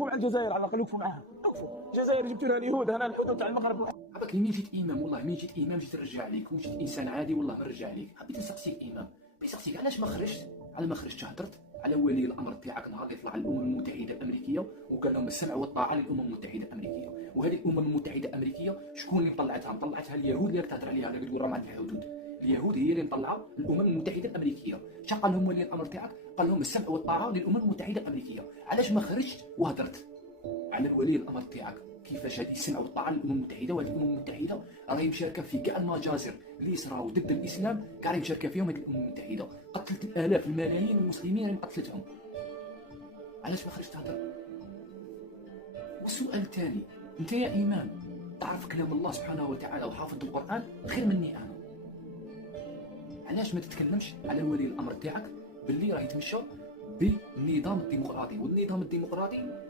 وقفوا مع الجزائر على الاقل، وقفوا معاها، وقفوا. الجزائر جبتوا لها اليهود، هنا الحدود تاع المغرب. عباك مين جيت امام، والله مين جيت امام جيت نرجع عليك، وجيت انسان عادي والله ما نرجع عليك. حبيت نسقسيك امام، بيسقسيك علاش ما خرجت، على ما خرجت هضرت على ولي الامر تاعك نهار اللي طلع الامم المتحده الامريكيه وقال لهم السمع والطاعه للامم المتحده الامريكيه. وهذه الامم المتحده الامريكيه شكون اللي مطلعتها؟ مطلعتها اليهود اللي راك تهضر عليها، اللي تقول راه ما عندها الحدود. اليهود هي اللي مطلعه الامم المتحده الامريكيه. شا قال لهم ولي الامر تاعك؟ قال لهم السمع والطاعه للامم المتحده الامريكيه. علاش ما خرجت وهضرت على ولي الامر تاعك؟ كيفاش هذه السمع والطاعه للامم المتحده؟ وهذه الامم المتحده راهي مشاركه في كاع المجازر اللي صراو ضد الاسلام، كاع راهي مشاركه فيهم هذه الامم المتحده. قتلت الالاف الملايين المسلمين اللي قتلتهم. علاش ما خرجت تهضر؟ والسؤال الثاني، انت يا امام تعرف كلام الله سبحانه وتعالى وحافظ القران غير مني انا، علاش ما تتكلمش على ولي الامر تاعك باللي راه يتمشى بالنظام الديمقراطي؟ والنظام الديمقراطي